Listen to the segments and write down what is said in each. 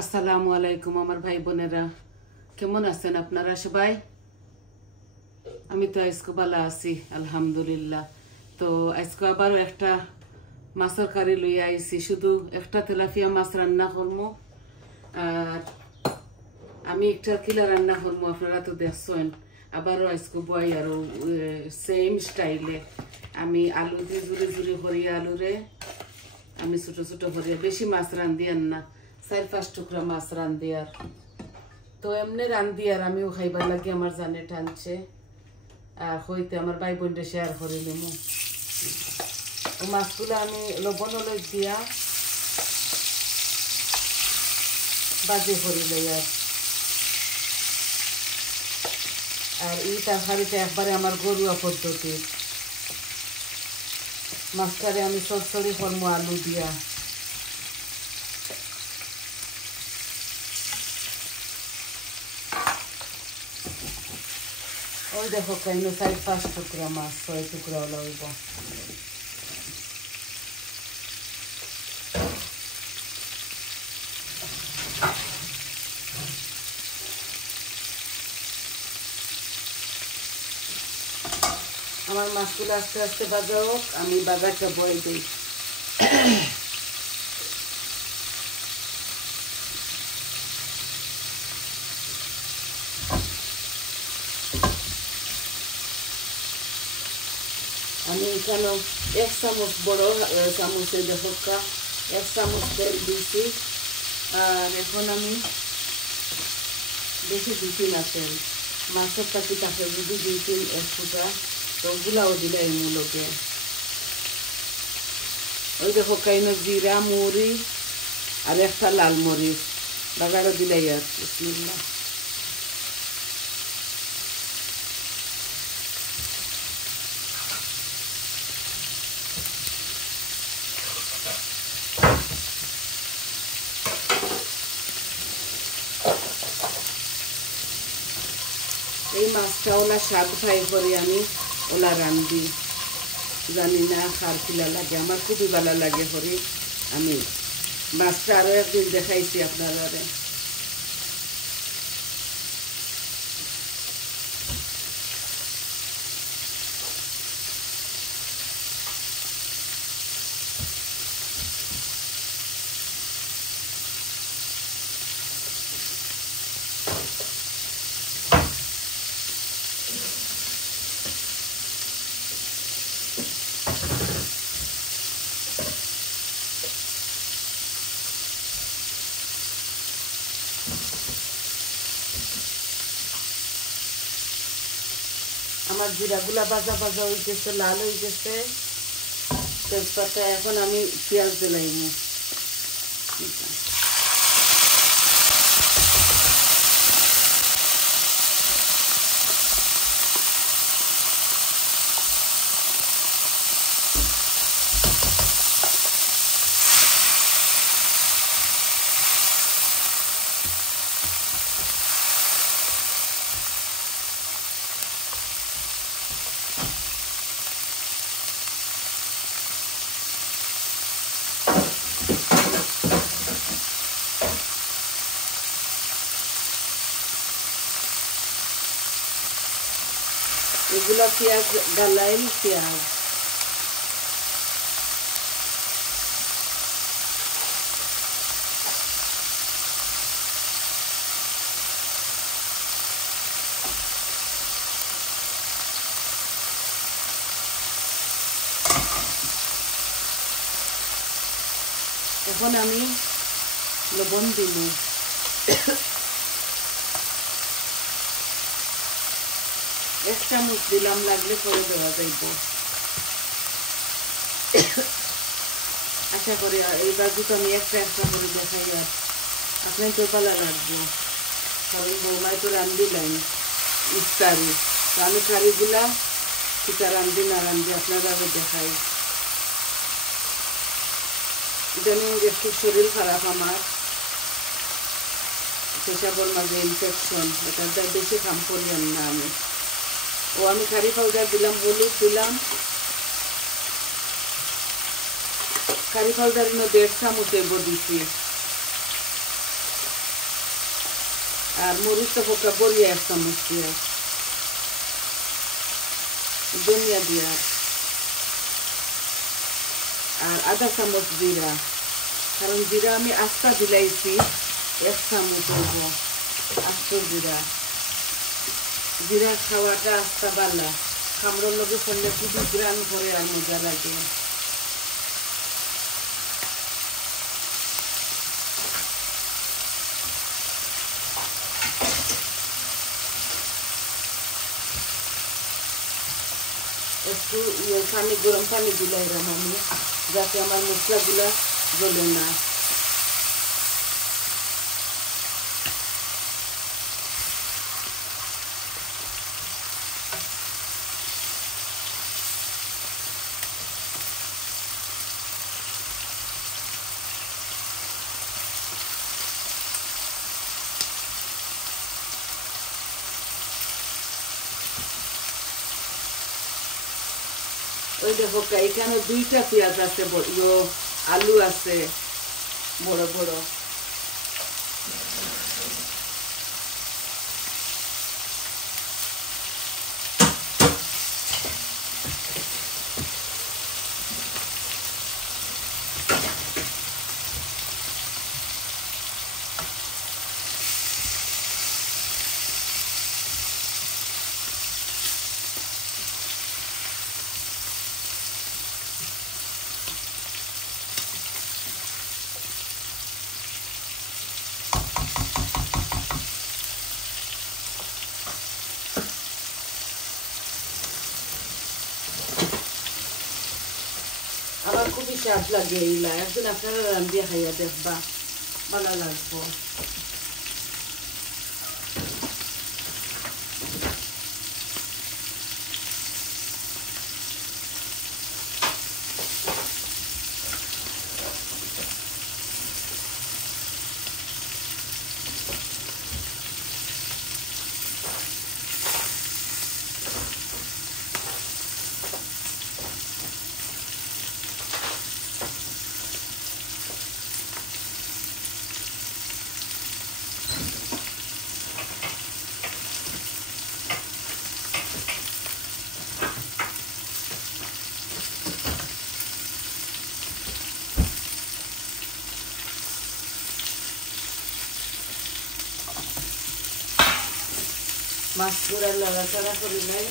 আসসালামু আলাইকুম আমার ভাই বোনেরা, কেমন আছেন আপনারা সবাই? আমি তো আজকে ভালো আছি আলহামদুলিল্লাহ। তো আজকে আবারও একটা মাছের কারি লইয়া আইছি। শুধু একটা তেলাপিয়া মাছ রান্না করবো আর আমি একটা কিলা রান্না করবো। আপনারা তো দেখছেন আবারও আজকে বই আর সেম স্টাইলে আমি আলু দিয়ে জুড়ে জুড়ে করিয়া আলুরে আমি ছোট ছোট করিয়া বেশি মাছ রান্ধি আর না 4-5 টুকরা মাছ রান্ধি আর তো এমনি রান্ধি আর আমিও খাইবার লাগে আমার জানে টানছে আর হইতে আমার ভাই বোনরে শেয়ার করে নেবো। ও মাছগুলো আমি লবণ হলুদ দিয়া বাজে করে লই আর এই তরকারিটা একবারে আমার ঘরোয়া পদ্ধতির। মাছটারে আমি সরসরি করবো আলু দিয়া। ওই দেখো কাইনো 4-5 টুকরা মাছ, 6 টুকরা লইব। আমার মাছগুলো আস্তে আস্তে ভাজা হোক, আমি বাগারটা বয়ে দিই। আমি এখানে 1 চামচ বড় চামচে দেখো 1 চামচ তেল দিয়েছি আর এখন আমি বেশি দিচ্ছি না তেল। মাছের পাখি তাকে যদি দিয়েছি 1 ফুটা তো ওগুলাও দিলাই মূলকে। ওই দেখো কাইনো জিরা মরি আর একটা লাল মরিচ বাগারও দিলাই আর বিসমিল্লাহ। এই মাছটা ওলা শাক ফ্রাই করে আমি ওলা রান্ধি, জানি না খার খিলা লাগে, আমার খুবই ভালো লাগে করে। আমি মাছটা আরও একদিন দেখাইছি আপনারা। আমার জিরাগুলা ভাজা ভাজা হয়ে গেছে, লাল হয়ে গেছে তেজপাতা। এখন আমি পেঁয়াজ দিলাম। এগুলো পেঁয়াজ ডালাইল পেঁয়াজ। এখন আমি লবণ দিব। 1 চামচ দিলাম, লাগলে করে দেওয়া যাইব। আশা করি এইবার যদি আমি একটা করে দেখাই আর আপনার তো ভালো লাগবো। কারণ বৌমাই তো রান্ধি লাইন ইফতারি, তো আমি কারিগুলা সেটা রান্ধি না রান্ধি আপনারা দেখাই। ইদানিং একটু শরীর খারাপ আমার, পেশাবের মাঝে ইনফেকশন, এটা বেশি কাম করিলাম না আমি। আমি কারি পাউডার দিলাম, হলুদ দিলাম, কারি পাউডার 1.5 চামচ দিছি। আর মরিচটা পোকা বড়িয়া 1 চামচ দিয়া, ধনিয়া দিয়া, আর আধা চামচ জিরা, কারণ জিরা আমি আস্তা দিলাইছি 1 চামচ হইব আস্ত জিরা। জিরা খাওয়াটা আস্তা বালা, কামড়ের লগে ফেললে খুবই গ্রান করে আর মজা লাগে। একটু পানি, গরম পানি দিলাইলাম আমি, যাতে আমার মশলাগুলা জ্বলে না। ওই দেখো এখানে 2টা পেঁয়াজ আছে, আলু আছে বড় বড়। আমার খুবই স্বাদ লাগে এইলা, একদিন আপনারা রান্ধিয়া খাইয়া দেখবা, ভালো লাগবো। মাছগুলা লড়াচড়া করি নাই,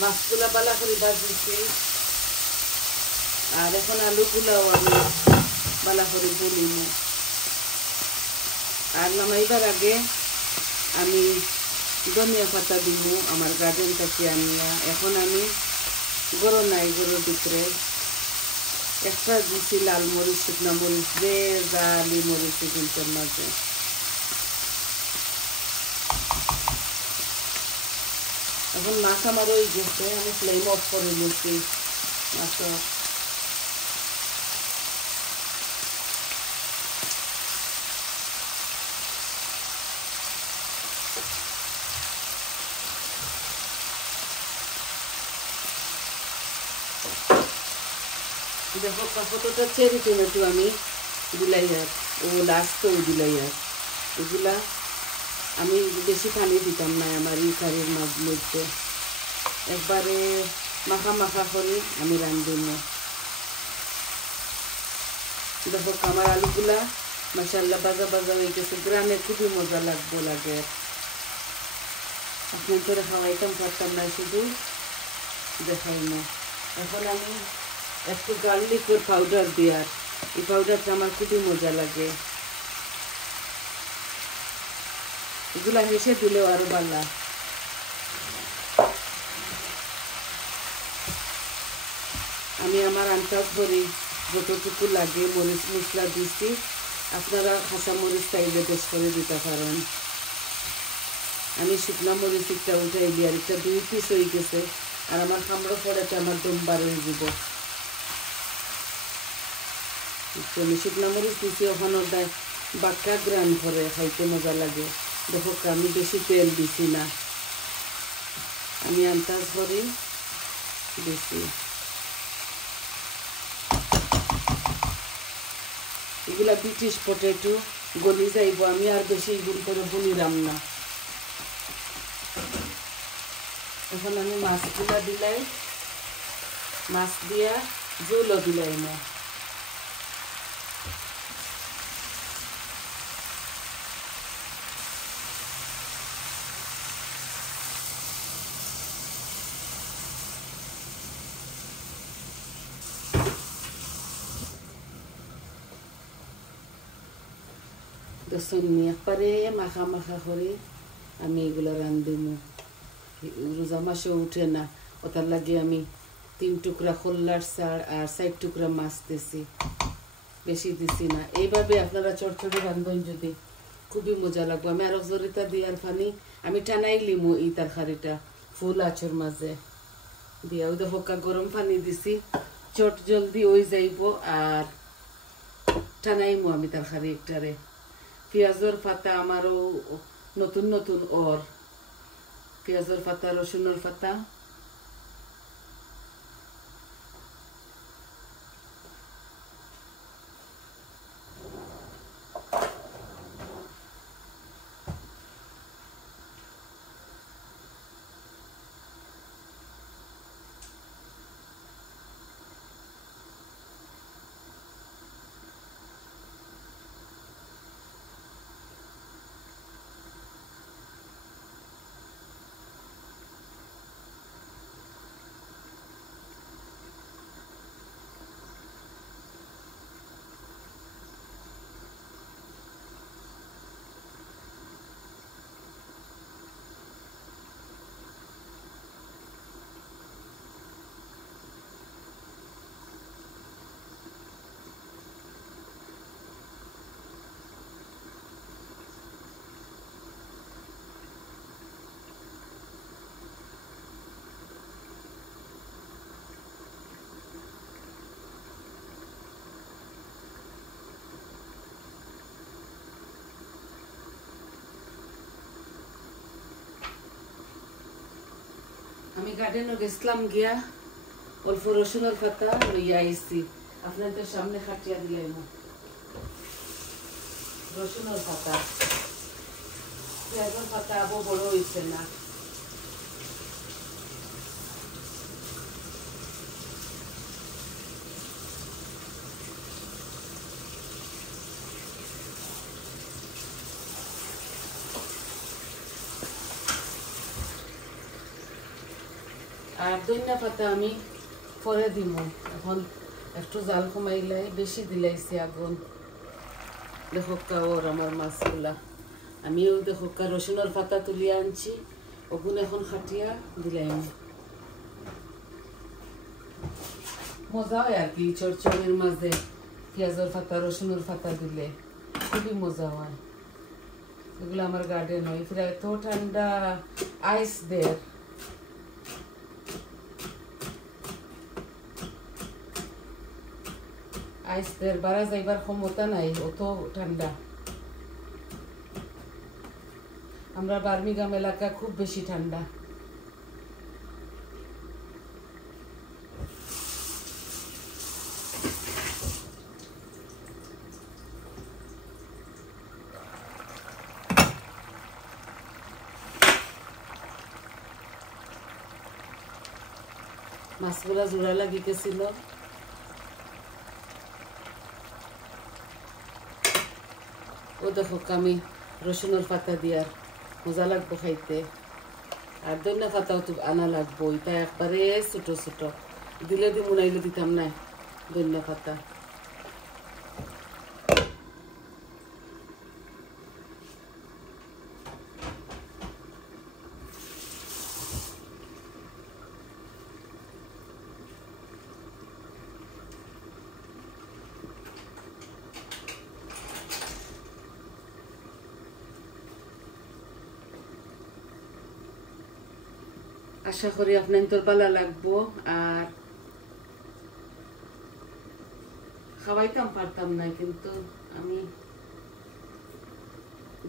মাছগুলা বালা করে ভাজছি। আর এখন আলুগুলাও আমি বালা করে বলিব। আর নামাইবার আগে আমি ধনিয়া পাতা দিব আমার গার্ডেন থেকে আনিয়া। এখন আমি গরো নাই, গরোর ভিতরে একটা দিছি লাল মরিচ, শুকনা মরিচ, জালি মরিচ এগুলোর মাঝে। এখন মাছ আমার ওই গেছে, আমি ফ্লেম অফ করে দিচ্ছি মাছ। দেখো কতটা চেরি টমেটো আমি দিলাই, আর ও লাস্টও দিলাই। আর এগুলা আমি বেশি পানি দিতাম না আমার এই কারির মধ্যে, একবারে মাখা মাখা করে আমি রাঁধব। দেখো আমার আলুগুলা মাশাআল্লাহ ভাজা ভাজা হয়ে গেছে, গ্রামে খুবই মজা লাগে। আপনার করে খাওয়াইতাম পারতাম না, শুধু দেখাই না। এখন আমি একটু গার্লিকের পাউডার দেওয়ার, এই পাউডারটা আমার খুবই মজা লাগে। এগুলা হেসে দিলেও আরো ভালো। আমি আমার আন্দাজ করি যতটুকু লাগে মরিচ মশলা দিচ্ছি, আপনারা কাঁচা মরিচ চাইলে বেশ করে দিতে পারেন। আমি শুকনা মরিচ একটা উঠাই দিই, আর একটা 2 পিস হয়ে গেছে, আর আমার খামড়ো পড়েতে আমার দম বার হয়ে যাব। আমি শুকনা মরিচ দিছি, ওখানে দেয় বাক্কা গ্রান করে খাইতে মজা লাগে। দেখো আমি বেশি তেল দিছি না, আমি আন্দাজ করি দিছি। এগুলা ব্রিটিশ পটেটো গলি যাইব, আমি আর বেশি গুণ করে বুনিলাম না। এখন আমি মাছগুলা দিলাই, মাছ দিয়া জলও দিলাই না। একবারে মাখা মাখা করে আমি এগুলো রান্ধিমু। রোজা মাসে উঠে না, ওটার লাগে আমি 3 টুকরা খোল্লার চার আর 4 টুকরা মাছ দিছি, বেশি দিছি না। এইভাবে আপনারা চটচড়ি রান্ধবেন যদি, খুবই মজা লাগবে। আমি আরো জরিতা দিয়ার ফানি আমি টানাই লিমু এই তরকারিটা ফুল আঁচের মাঝে দিয়া। ওই দেখো গরম পানি দিছি, চট জলদি ওই যাইব। আর টানাইমু আমি তরকারি একটারে। পেঁয়াজের পাতা আমারও নতুন নতুন ওর, পেঁয়াজের পাতা, রসুনের পাতা। আমি গার্ডেনে গেছিলাম গিয়া, অল্প রসুনের পাতা লইয়া আইছি, আপনাদের সামনে খাটিয়া দিলাম। রসুনের পাতা, পেঁয়াজের পাতা আবো বড় হয়েছে না। আর ধনিয়া পাতা আমি পরে দিব, এখন একটু জাল কমাইলাই, বেশি দিলাইছি আগুন। দেখো ওর আমার মাছগুলা আমিও দেখো রসুনের পাতা তুলিয়া আনছি, ওগুন এখন খাটিয়া দিলাম। মজা হয় আর কি চড়চড়ির মাঝে পেঁয়াজের পাতা রসুনের পাতা দিলে, খুবই মজা হয়। এগুলো আমার গার্ডেন হয়, ফির এত ঠান্ডা আইস দের। আইসদের বারা যাইবার ক্ষমতা নাই, অত ঠান্ডা। আমরা বার্মিংহাম এলাকা খুব বেশি ঠান্ডা। মাছগুলা জোড়া লাগি গেছিল। ও দেখো আমি রসুনের পাতা দিয়ার মজা লাগবো খাইতে। আর ধনিয়া পাতাও তো আনা লাগবো, এটা একবারে ছোট ছোট দিলে দি মুনাইলে দিতাম না ধনিয়া পাতা। আশা করি আপনার তোর ভালো লাগবো। আর খাওয়াইতাম পারতাম না, কিন্তু আমি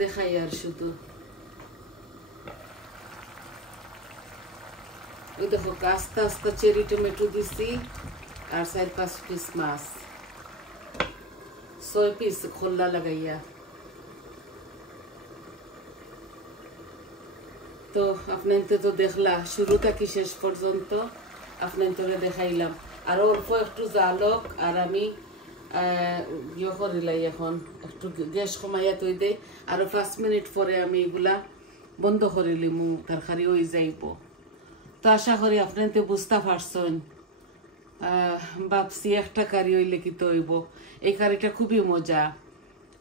দেখাই আর শুধু। ওই দেখো আস্তে আস্তে চেরি টমেটো দিছি আর 4-5 পিস মাছ, 6 পিস খোল্লা লাগাইয়া। তো আপনার তো দেখলা শুরু থেকে শেষ পর্যন্ত আপনার তোরে দেখাইলাম। আর অল্প একটু জালক আর আমি ইয়ে করিলাই, এখন একটু গ্যাস কমাইয়া তৈ দেই। আরো 5 মিনিট পরে আমি এগুলা বন্ধ করিলিমু, তরকারি হয়ে যাইব। তো আশা করি আপনার তো বুঝতে পারছেন। ভাবছি একটা কারি হইলে কি তো হইব। এই কারিটা খুবই মজা,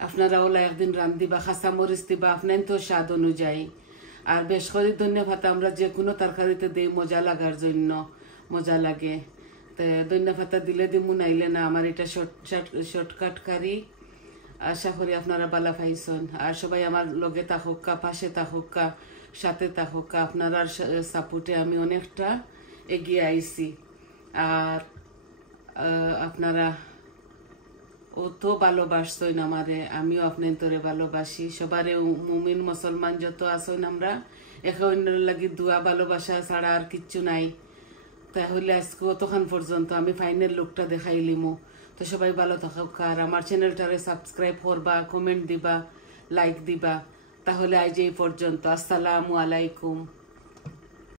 আপনারা ওলা একদিন রান্ধিবা, খাসা মরিচ দিবা আপনার তো স্বাদ অনুযায়ী। আর বেশ করে ধন্যবাদ আমরা যে কোনো তরকারিতে দেই মজা লাগার জন্য, মজা লাগে। তো ধন্যবাদ দিলে দিমু, নাইলে না। আমার এটা শর্টকাট কারি। আশা করি আপনারা বালা পাইছেন। আর সবাই আমার লগে থাকুকা, পাশে থাকুকা, সাথে থাকুকা। আপনার সাপোর্টে আমি অনেকটা এগিয়ে আইছি। আর আপনারা ও তো ভালোবাসছেন আমারে, আমিও আপনার তোরে ভালোবাসি। সবারে মুমিন মুসলমান যত আছেন আমরা একে অন্যের লাগি দোয়া ভালোবাসা ছাড়া আর কিচ্ছু নাই। তাহলে আজকে অতক্ষণ পর্যন্ত আমি ফাইনাল লুকটা দেখাইলিমু। তো সবাই ভালো থাকুক। আর আমার চ্যানেলটারে সাবস্ক্রাইব করবা, কমেন্ট দিবা, লাইক দিবা। তাহলে আজ এই পর্যন্ত। আসসালামু আলাইকুম।